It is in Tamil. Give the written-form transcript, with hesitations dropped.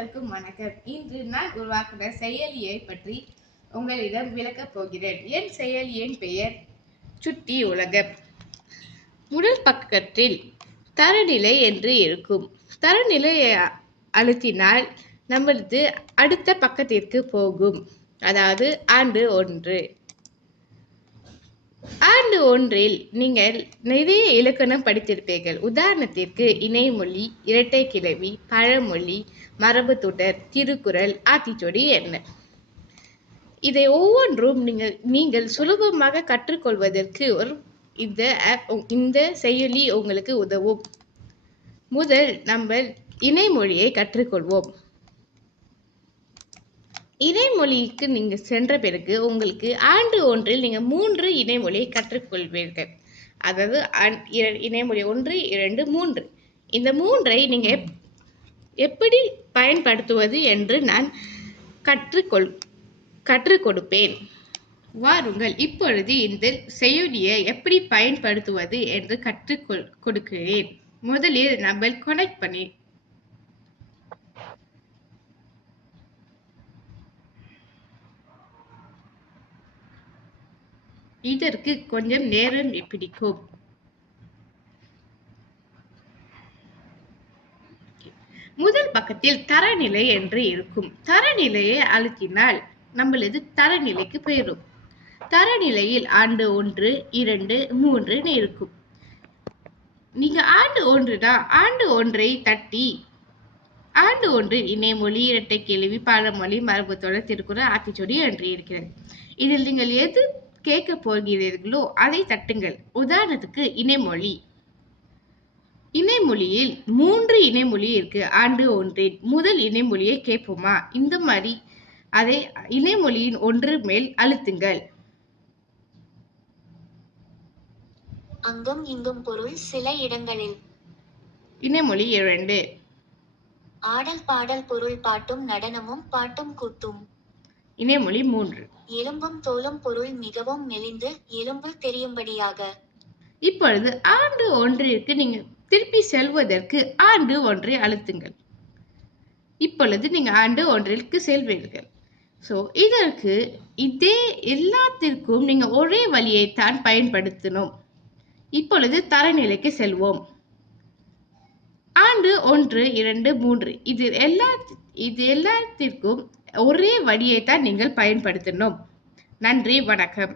அனைவருக்கும் வணக்கம். இன்று நான் உருவாக்கின செயலியை பற்றி உங்களிடம் விளக்கப் போகிறேன். என் செயலியின் பெயர் சுட்டி உலகம். முதல் பக்கத்தில் தரநிலை என்று இருக்கும். தரநிலையை அழுத்தினால் நம்மளது அடுத்த பக்கத்திற்கு போகும். அதாவது ஆண்டு 1. ஆண்டு 1இல் நீங்கள் நிறைய இலக்கணம் படித்திருப்பீர்கள். உதாரணத்திற்கு இணைமொழி, இரட்டை கிளவி, பழமொழி, மரபுத்தொடர், திருக்குறள், ஆத்திச்சூடி என்ன. இதை ஒவ்வொன்றும் நீங்கள் சுலபமாக கற்றுக்கொள்வதற்கு இந்த செயலி உங்களுக்கு உதவும். முதல் நம்ம இணைமொழியை கற்றுக்கொள்வோம். இணைமொழிக்கு நீங்கள் சென்ற பிறகு உங்களுக்கு ஆண்டு 1இல் நீங்கள் 3 இணைமொழியை கற்றுக்கொள்வீர்கள். அதாவது இணைமொழி 1, 2, 3. இந்த 3ஐ நீங்கள் எப்படி பயன்படுத்துவது என்று நான் கற்றுக் கொடுப்பேன். வாருங்கள், இப்பொழுது இந்த செயலியை எப்படி பயன்படுத்துவது என்று கற்றுக் கொடுக்கிறேன். முதலில் நம்ம கனெக்ட் பண்ணி இதற்கு கொஞ்சம் நேரம் பிடிக்கும். முதல் பக்கத்தில் தரநிலை என்று இருக்கும். தரநிலையை அழுத்தினால் நம்மளது தரநிலைக்கு போயிடும். தரநிலையில் ஆண்டு 1, 2, 3 இருக்கும். நீங்க ஆண்டு 1 ஆண்டு 1ஐ தட்டி ஆண்டு 1 இணைமொழி, இரட்டை கேள்வி, பழமொழி, மரபுத்தொடர், திருக்குறள், ஆத்திச்சூடி என்று இருக்கிறது. இதில் நீங்கள் எது கேட்க போகிறீர்களோ அதை தட்டுங்கள். உதாரணத்துக்கு இணைமொழி. இணைமொழியில் 3 இணைமொழி இருக்கு. ஆண்டு 1இல் முதல் இணைமொழியை கேட்போமா? இந்த மாதிரி அதை இணைமொழியின் 1 மேல் அழுத்துங்கள். அங்கும் இங்கும் பொருள் சில இடங்களில். இணைமொழி 2. ஆடல் பாடல் பொருள் பாட்டும் நடனமும் பாட்டும் கூத்தும். இணைமொழி 3. எலும்பும் தோலும் பொருள் மிகவும் மெலிந்து எலும்பு தெரியும்படியாக. இப்பொழுது ஆண்டு 1ற்கு நீங்க திருப்பி செல்வதற்கு ஆண்டு 1ஐ அழுத்துங்கள். இப்பொழுது நீங்க ஆண்டு 1ற்கு செல்வீர்கள். இதற்கு எல்லாத்திற்கும் நீங்க ஒரே வழியைத்தான் பயன்படுத்தணும். இப்பொழுது தரநிலைக்கு செல்வோம். ஆண்டு 1, 2, 3 இது எல்லாத்திற்கும் ஒரே வழியைத்தான் நீங்கள் பயன்படுத்தணும். நன்றி, வணக்கம்.